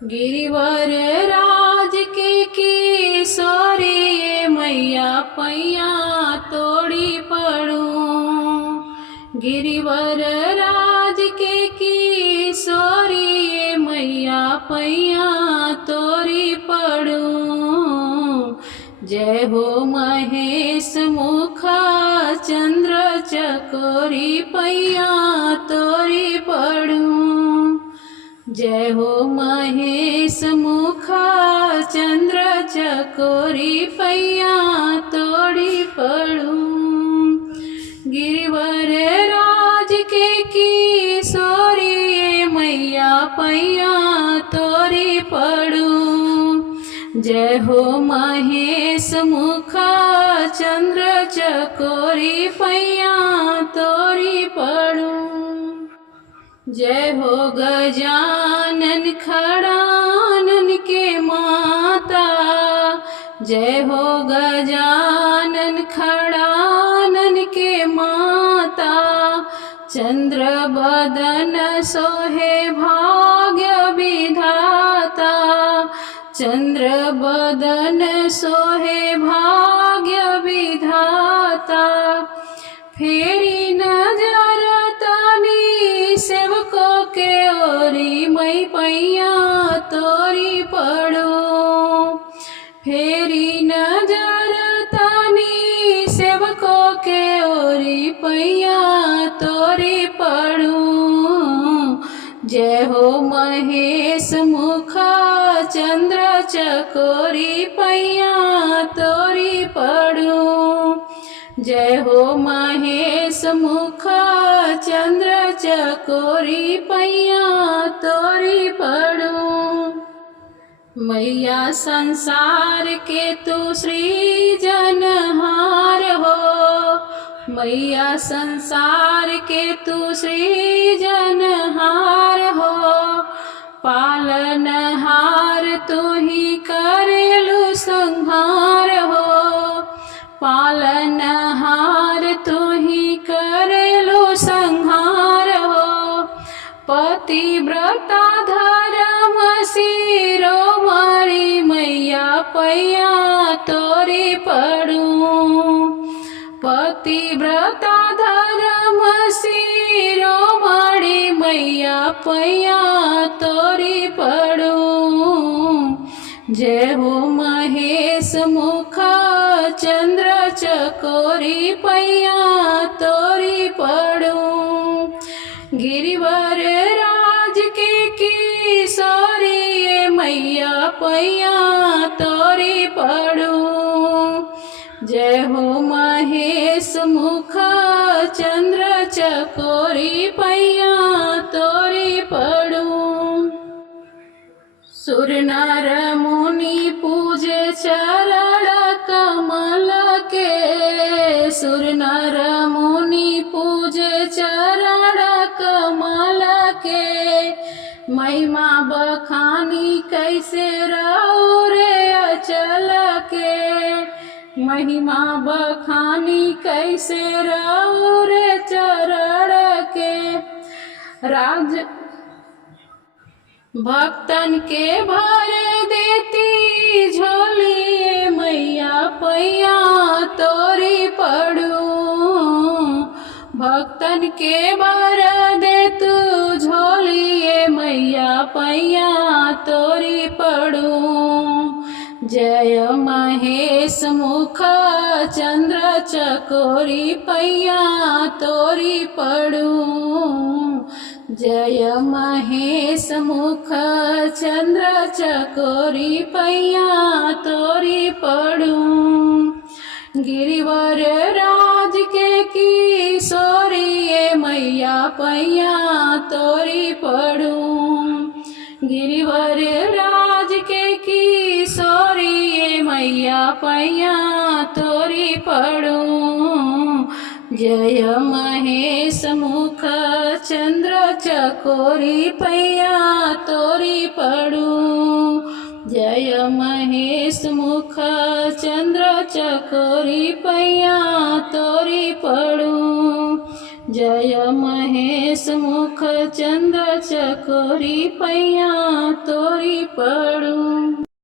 गिरिवर राज के किशोरी ये मैया पैया तोड़ी पड़ूं। गिरिवर राज के किशोरी ये मैया पैया तोड़ी पड़ूं। जय हो महेश मुखा चंद्र चकोरी पैया तोरी पड़ूं। जय हो महेश मुखा चंद्र चकोरी पैया तोड़ी पड़ूं। गिरिवर राज के किशोरी ये मैया पैया तोरी पड़ूं। जय हो महेश मुखा चंद्र चकोरी पैया तोरी पड़ूं। जय हो गजानन खड़ानन के माता। जय हो गजानन खड़ानन के माता। चंद्र बदन सोहे भाग्य विधाता। चंद्र बदन सोहे भाग्य विधाता। फेरी नजर तानी सेवकों के ओरी मई पैया तोरी पड़ूं। फेरी नजर तानी सेवकों के ओरी पैया तोरी पड़ूं। जय हो महेश मुखा चंद्र चकोरी पैया तोरी पड़ूं। जय हो महेश मुखा चंद्र चकोरी पैया तोरी पड़ूं। मैया संसार के तू सृजनहार हो। मैया संसार के तू सृजनहार हो। पालनहार तू ही करेलु संहार हो। पालनहार तू ही करेलु संहार हो। पतिव्रता धर्म शिरोमणि मैया पैया तोरी पड़ूं। पतिव्रता धर्म शिरोमणि मैया पैया तोरी पड़ूं। जय हो महेश मुखा चंद्र चकोरी पैया तोरी पड़ूं। गिरिवर राज के किशोरी ये मैया पैया तोरी पड़ूं। जय हो महेश मुखा चंद्र चकोरी पैया तोरी पड़ूं। सुर नर मुनि पूजे चरण कमल के। सुर नर मुनि पूजे चरण कमल के। महिमा बखानी कैसे रहू रे अचल के। महिमा बखानी कैसे रहू रे चरण के। राज भक्तन के भर देती झोली मैया पैया तोरी पड़ूं। भक्तन के भर दे तू झोली मैया पैया तोरी पड़ूं। जय महेश मुखा चंद्र चकोरी पैया तोरी पड़ूं। जय महेश मुख चंद्र चकोरी पैया तोरी पड़ूं। गिरिवर राज के किशोरी ये मैया पैया तोरी पड़ूं। गिरिवर राज के किशोरी ये मैया पैया तोरी पड़ूं। जय महेश मुख चंद्र चकोरी पैया तोरी पड़ूं। जय महेश मुख चंद्र चकोरी पैया तोरी पड़ूं। जय महेश मुख चंद्र चकोरी पैया तोरी पर